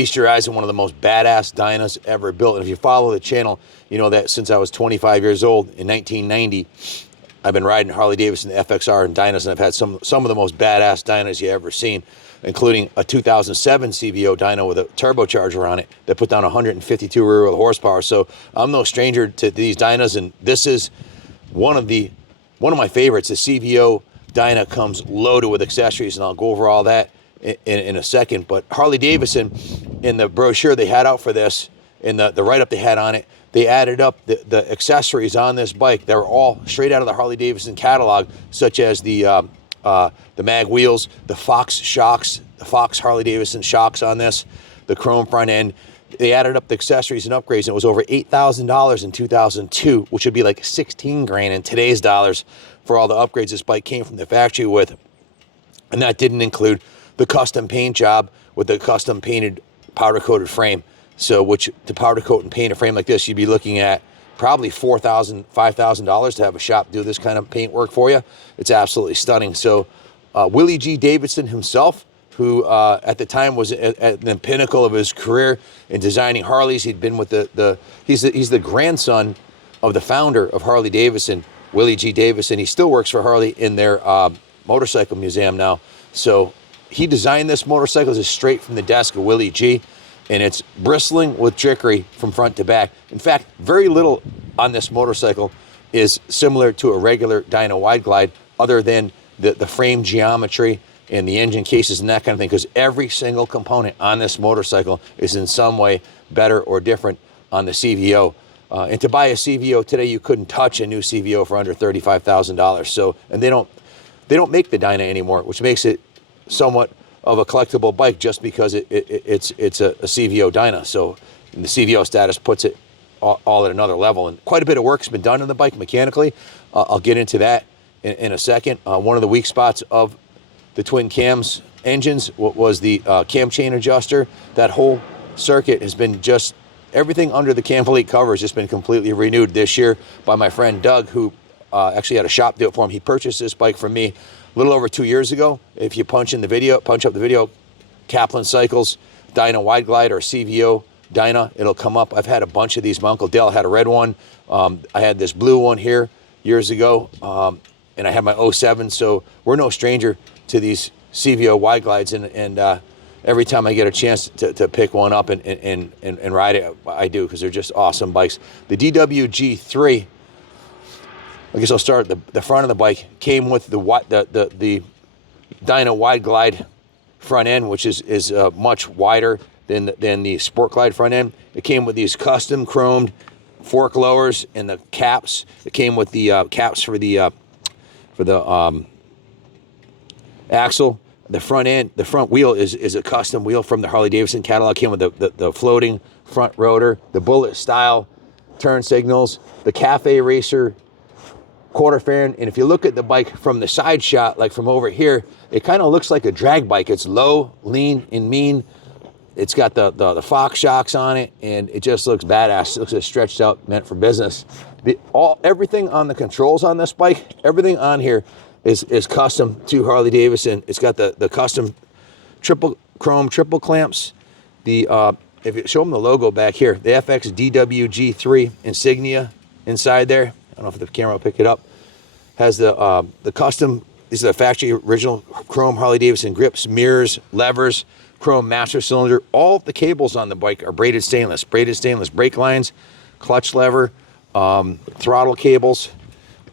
feast your eyes on one of the most badass Dynas ever built. And if you follow the channel, you know that since I was 25 years old in 1990, I've been riding Harley Davidson FXR and Dynas, and I've had some of the most badass Dynas you ever seen, including a 2007 CVO Dyna with a turbocharger on it that put down 152 rear-wheel horsepower. So I'm no stranger to these Dynas, and this is one of my favorites. The CVO Dyna comes loaded with accessories, and I'll go over all that in a second. But Harley Davidson, in the brochure they had out for this, in the write-up they had on it, they added up the accessories on this bike. They're all straight out of the Harley Davidson catalog, such as the mag wheels, the Fox shocks, the Fox Harley Davidson shocks on this, the chrome front end. They added up the accessories and upgrades, and it was over $8,000 in 2002, which would be like 16 grand in today's dollars for all the upgrades this bike came from the factory with. And that didn't include the custom paint job with the custom painted powder coated frame. So which to powder coat and paint a frame like this, you'd be looking at probably $4,000, $5,000 to have a shop do this kind of paint work for you. It's absolutely stunning. So Willie G. Davidson himself, who at the time was at the pinnacle of his career in designing Harleys. He'd been with he's the grandson of the founder of Harley Davidson, Willie G. Davidson. He still works for Harley in their motorcycle museum now. So he designed this motorcycle. It's straight from the desk of Willie G. And it's bristling with trickery from front to back. In fact, very little on this motorcycle is similar to a regular Dyna Wide Glide, other than the frame geometry and the engine cases and that kind of thing, because every single component on this motorcycle is in some way better or different on the CVO. And to buy a CVO today, you couldn't touch a new CVO for under $35,000. So, and they don't make the Dyna anymore, which makes it somewhat of a collectible bike just because it's a CVO Dyna. So the CVO status puts it all at another level. And quite a bit of work's been done on the bike mechanically. I'll get into that in a second. One of the weak spots of the twin cams engines was the cam chain adjuster. That whole circuit has been just, everything under the cam plate cover has just been completely renewed this year by my friend Doug, who actually had a shop do it for him. He purchased this bike from me a little over 2 years ago. If you punch up the video, Kaplan Cycles, Dyna Wide Glide, or CVO Dyna, it'll come up. I've had a bunch of these. My Uncle Dale had a red one. I had this blue one here years ago, and I had my 07, so we're no stranger to these CVO Wide Glides, and every time I get a chance to pick one up and ride it, I do, because they're just awesome bikes. The DWG3, I guess I'll start at the front of the bike, came with the Dyna Wide Glide front end, which is much wider than the Sport Glide front end. It came with these custom chromed fork lowers and the caps. It came with the caps for the axle. The front wheel is a custom wheel from the Harley Davidson catalog. Came with the floating front rotor, the bullet style turn signals, the Cafe Racer quarter fan. And if you look at the bike from the side shot, like from over here, it kind of looks like a drag bike. It's low, lean, and mean. It's got the Fox shocks on it, and it just looks badass. It looks like stretched out, meant for business. Everything on the controls on this bike, everything on here is custom to Harley Davidson. It's got the custom chrome triple clamps. If you show them the logo back here, the FXDWG3 insignia inside there. I don't know if the camera will pick it up. Has the custom, these are the factory original chrome Harley Davidson grips, mirrors, levers, chrome master cylinder. All the cables on the bike are braided stainless brake lines, clutch lever, throttle cables.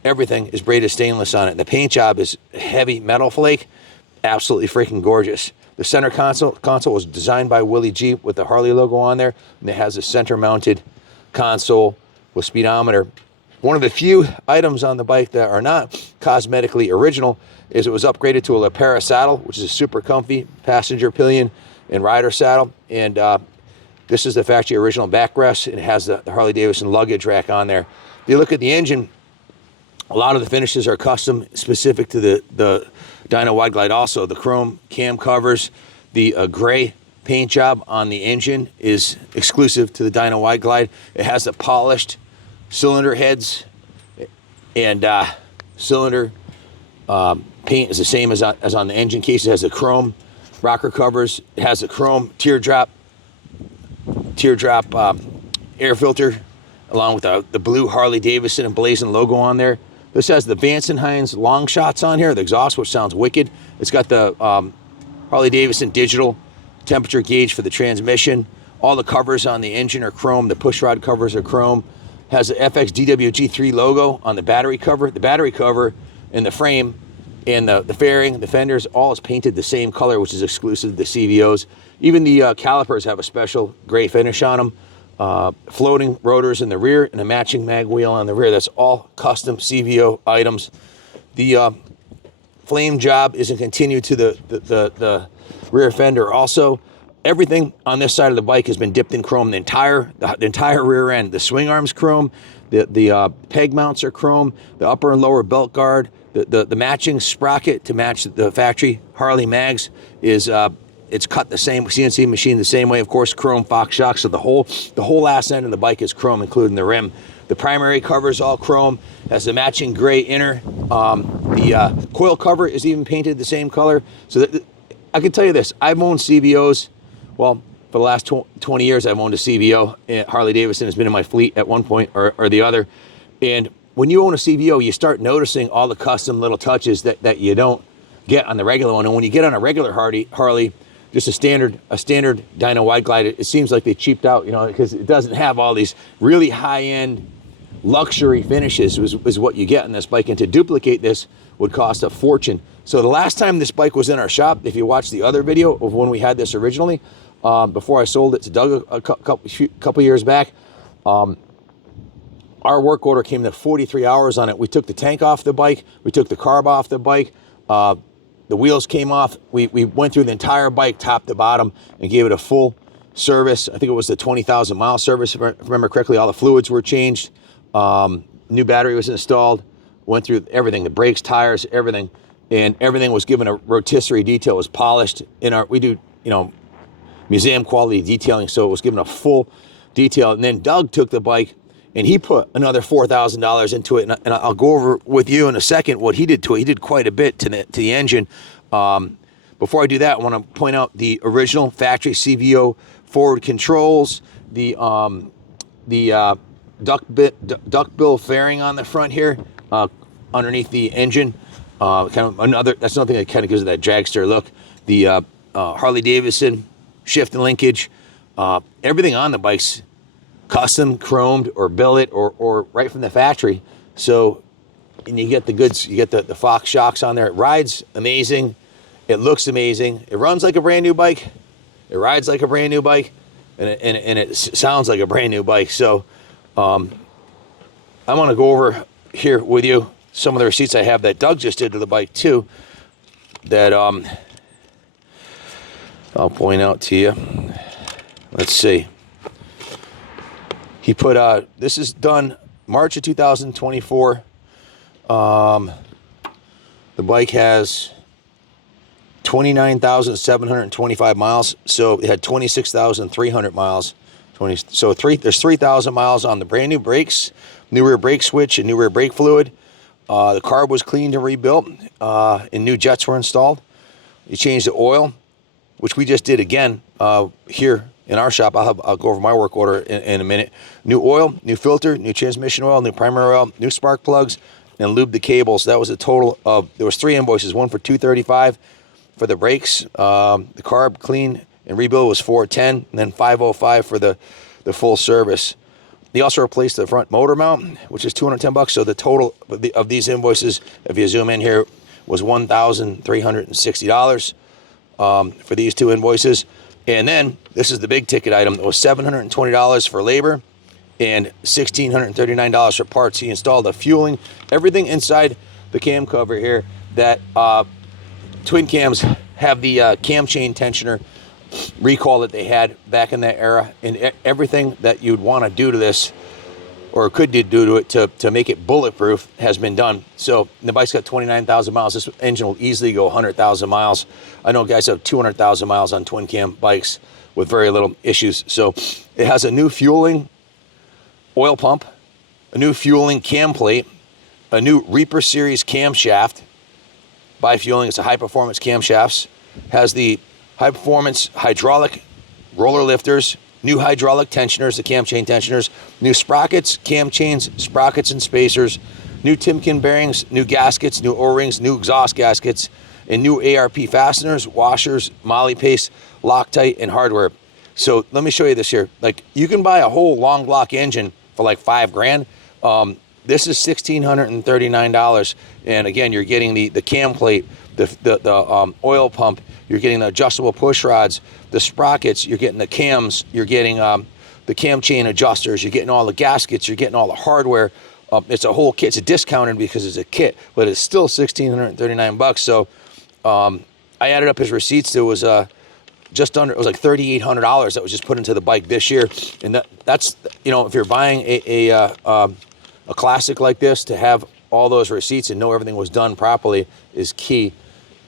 Everything is braided stainless on it. The paint job is heavy metal flake, absolutely freaking gorgeous. The center console was designed by Willie G with the Harley logo on there, and it has a center mounted console with speedometer. One of the few items on the bike that are not cosmetically original is it was upgraded to a Lepera saddle, which is a super comfy passenger pillion and rider saddle. And this is the factory original backrest, and it has the Harley Davidson luggage rack on there. If you look at the engine, a lot of the finishes are custom, specific to the Dyna Wide Glide also. The chrome cam covers, the gray paint job on the engine is exclusive to the Dyna Wide Glide. It has the polished cylinder heads, and cylinder paint is the same as on the engine case. It has the chrome rocker covers. It has the chrome teardrop teardrop air filter, along with the blue Harley Davidson and blazing logo on there. This has the Vance & Hines long shots on here, the exhaust, which sounds wicked. It's got the Harley Davidson digital temperature gauge for the transmission. All the covers on the engine are chrome. The push rod covers are chrome. Has the FXDWG3 logo on the battery cover. The battery cover and the frame and the fairing, the fenders, all is painted the same color, which is exclusive to the CVOs. Even the calipers have a special gray finish on them. Floating rotors in the rear and a matching mag wheel on the rear. That's all custom CVO items. The flame job is a continue to the rear fender also. Everything on this side of the bike has been dipped in chrome. The entire rear end, the swing arms chrome, the peg mounts are chrome, the upper and lower belt guard, the matching sprocket to match the factory Harley mags is it's cut the same, CNC machine the same way, of course, chrome Fox shocks. So the whole ass end of the bike is chrome, including the rim. The primary cover is all chrome, has the matching gray inner. The coil cover is even painted the same color. So I can tell you this, I've owned CVOs. Well, for the last 20 years, I've owned a CVO. Harley Davidson has been in my fleet at one point or the other. And when you own a CVO, you start noticing all the custom little touches that you don't get on the regular one. And when you get on a regular Harley, just a standard Dyna wide glide, it seems like they cheaped out, you know, because it doesn't have all these really high-end luxury finishes is what you get on this bike. And to duplicate this would cost a fortune. So the last time this bike was in our shop, if you watch the other video of when we had this originally, before I sold it to Doug a couple years back, our work order came to 43 hours on it. We took the tank off the bike. We took the carb off the bike. The wheels came off. We went through the entire bike, top to bottom, and gave it a full service. I think it was the 20,000 mile service, if I remember correctly. All the fluids were changed. New battery was installed. Went through everything, the brakes, tires, everything. And everything was given a rotisserie detail, was polished. We do, you know, museum quality detailing, so it was given a full detail. And then Doug took the bike and he put another $4,000 into it. And I'll go over with you in a second what he did to it. He did quite a bit to the engine. Before I do that, I want to point out the original factory CVO forward controls, the duckbill fairing on the front here, underneath the engine. That's another thing that kind of gives it that dragster look. The Harley Davidson shift and linkage, everything on the bike's custom chromed or billet or right from the factory. So, and you get the goods, you get the Fox shocks on there. It rides amazing. It looks amazing. It runs like a brand new bike. It rides like a brand new bike, and it sounds like a brand new bike. So, I want to go over here with you some of the receipts I have that Doug just did to the bike too, that I'll point out to you. Let's see. He put this is done March of 2024. The bike has 29,725 miles, so it had 26,300 miles. So there's 3,000 miles on the brand new brakes, new rear brake switch, and new rear brake fluid. The carb was cleaned and rebuilt, and new jets were installed. You changed the oil, which we just did again here in our shop. I'll go over my work order in a minute. New oil, new filter, new transmission oil, new primary oil, new spark plugs, and lube the cables. That was a total of, there was 3 invoices, one for $235 for the brakes. The carb clean and rebuild was $410, and then $505 for the full service. He also replaced the front motor mount, which is $210. So the total of these invoices, if you zoom in here, was $1,360 for these 2 invoices. And then this is the big ticket item. It was $720 for labor and $1,639 for parts. He installed a fueling, everything inside the cam cover here. That twin cams have the cam chain tensioner recall that they had back in that era, and everything that you'd want to do to this or could do to it to make it bulletproof has been done. So the bike's got 29,000 miles. This engine will easily go 100,000 miles. I know guys have 200,000 miles on twin cam bikes with very little issues. So it has a new fueling oil pump, a new fueling cam plate, a new Reaper Series camshaft. Bi-fueling, it's a high-performance camshafts. Has the high-performance hydraulic roller lifters new hydraulic tensioners, the cam chain tensioners, new sprockets, cam chains, sprockets and spacers, new Timken bearings, new gaskets, new O-rings, new exhaust gaskets, and new ARP fasteners, washers, moly paste, Loctite, and hardware. So let me show you this here. Like, you can buy a whole long block engine for like $5 grand. This is $1,639, and again, you're getting the cam plate, the oil pump, you're getting the adjustable push rods, the sprockets, you're getting the cams, you're getting the cam chain adjusters, you're getting all the gaskets, you're getting all the hardware. It's a whole kit. It's discounted because it's a kit, but it's still $1,639. So I added up his receipts. There was just under, it was like $3,800 that was just put into the bike this year, and that's, you know, if you're buying a classic like this, to have all those receipts and know everything was done properly is key.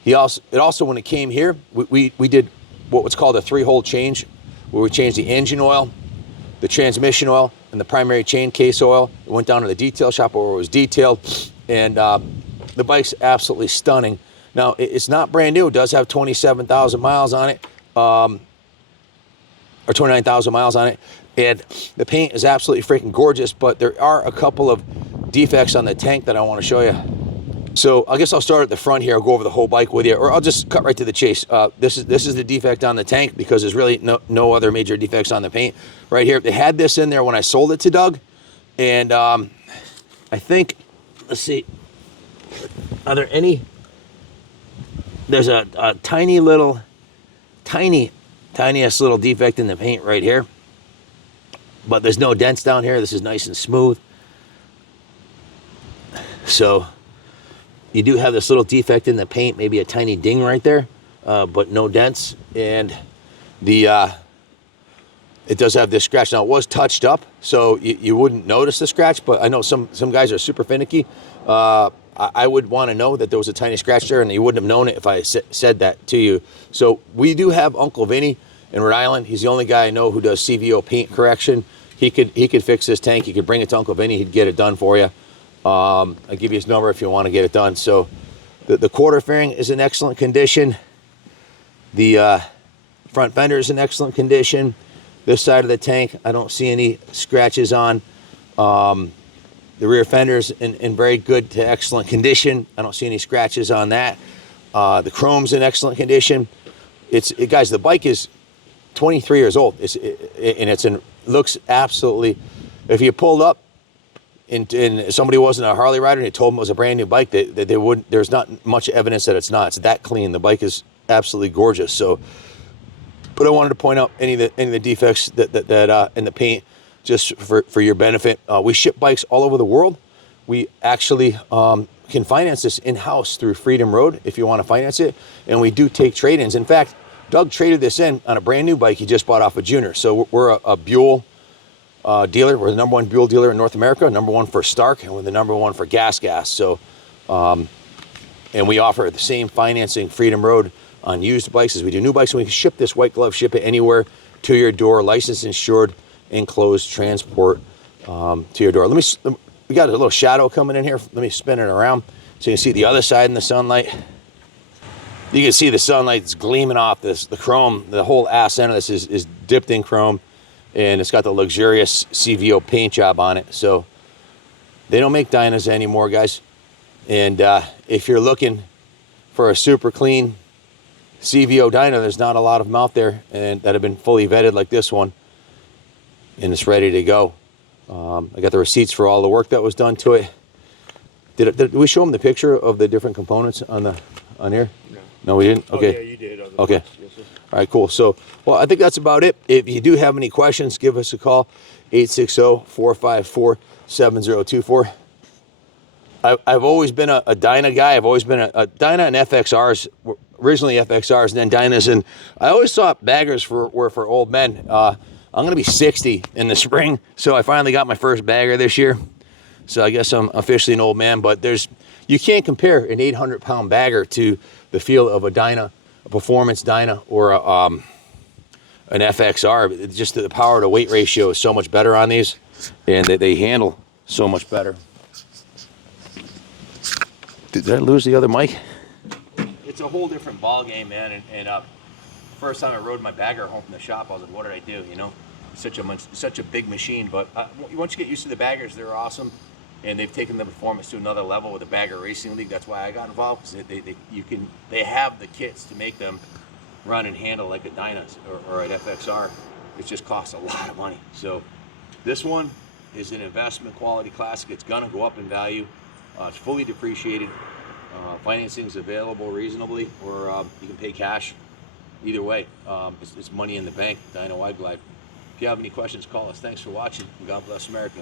It also when it came here, we did what's called a 3-hole change, where we changed the engine oil, the transmission oil, and the primary chain case oil. It went down to the detail shop where it was detailed, and the bike's absolutely stunning. Now, it's not brand new. It does have 27,000 miles on it, or 29,000 miles on it. And the paint is absolutely freaking gorgeous, but there are a couple of defects on the tank that I want to show you. So I guess I'll start at the front here. I'll go over the whole bike with you, or I'll just cut right to the chase. This is the defect on the tank, because there's really no other major defects on the paint. Right here, they had this in there when I sold it to Doug, and I think, let's see, are there any? There's a tiny little, tiniest little defect in the paint right here, but there's no dents down here. This is nice and smooth. So you do have this little defect in the paint, maybe a tiny ding right there, but no dents. And it does have this scratch. Now, it was touched up, so you wouldn't notice the scratch, but I know some guys are super finicky. I would want to know that there was a tiny scratch there, and you wouldn't have known it if I said that to you. So we do have Uncle Vinny in Rhode Island. He's the only guy I know who does CVO paint correction. He could fix this tank. You could bring it to Uncle Vinny. He'd get it done for you. I'll give you his number if you want to get it done. So the quarter fairing is in excellent condition. The front fender is in excellent condition. This side of the tank, I don't see any scratches on. The rear fender's in very good to excellent condition. I don't see any scratches on that. The chrome's in excellent condition. Guys, the bike is 23 years old. And looks absolutely, if you pulled up and somebody wasn't a Harley rider and they told them it was a brand new bike, they wouldn't, there's not much evidence that it's not. It's that clean. The bike is absolutely gorgeous. So, but I wanted to point out any of the defects that in the paint, just for your benefit. We ship bikes all over the world. We actually can finance this in-house through Freedom Road if you want to finance it, and we do take trade-ins. In fact, Doug traded this in on a brand new bike he just bought off of Junior. So we're a Buell dealer. We're the #1 Buell dealer in North America, #1 for Stark, and we're the #1 for Gas. So, and we offer the same financing, Freedom Road, on used bikes as we do new bikes. And we can ship this white glove, ship it anywhere to your door, licensed, insured, enclosed transport to your door. We got a little shadow coming in here. Let me spin it around so you can see the other side in the sunlight. You can see the sunlight's gleaming off the chrome. The whole ass end of this is dipped in chrome, and it's got the luxurious CVO paint job on it. So they don't make Dynas anymore, guys. And if you're looking for a super clean CVO Dyna, there's not a lot of them out there and that have been fully vetted like this one, and it's ready to go. I got the receipts for all the work that was done to it. Did we show them the picture of the different components on here? No, we didn't? Okay. Oh, yeah, you did. Okay. Yes, sir. All right, cool. So, well, I think that's about it. If you do have any questions, give us a call, 860-454-7024. I've always been a Dyna guy. I've always been a Dyna and FXRs, originally FXRs and then Dynas. And I always thought baggers were for old men. I'm going to be 60 in the spring, so I finally got my first bagger this year. So I guess I'm officially an old man, but you can't compare an 800-pound bagger to the feel of a Dyna, a performance Dyna, or an FXR. It's just the power to weight ratio is so much better on these, and they handle so much better. Did I lose the other mic? It's a whole different ball game, man. And first time I rode my bagger home from the shop, I was like, what did I do, you know? such a big machine. But once you get used to the baggers, they're awesome, and they've taken the performance to another level with the Bagger Racing League. That's why I got involved, because they have the kits to make them run and handle like a Dyna or an FXR. It just costs a lot of money. So this one is an investment quality classic. It's gonna go up in value. It's fully depreciated. Financing is available reasonably, or you can pay cash. Either way, it's money in the bank. Dyna Wide Glide. If you have any questions, call us. Thanks for watching. God bless America.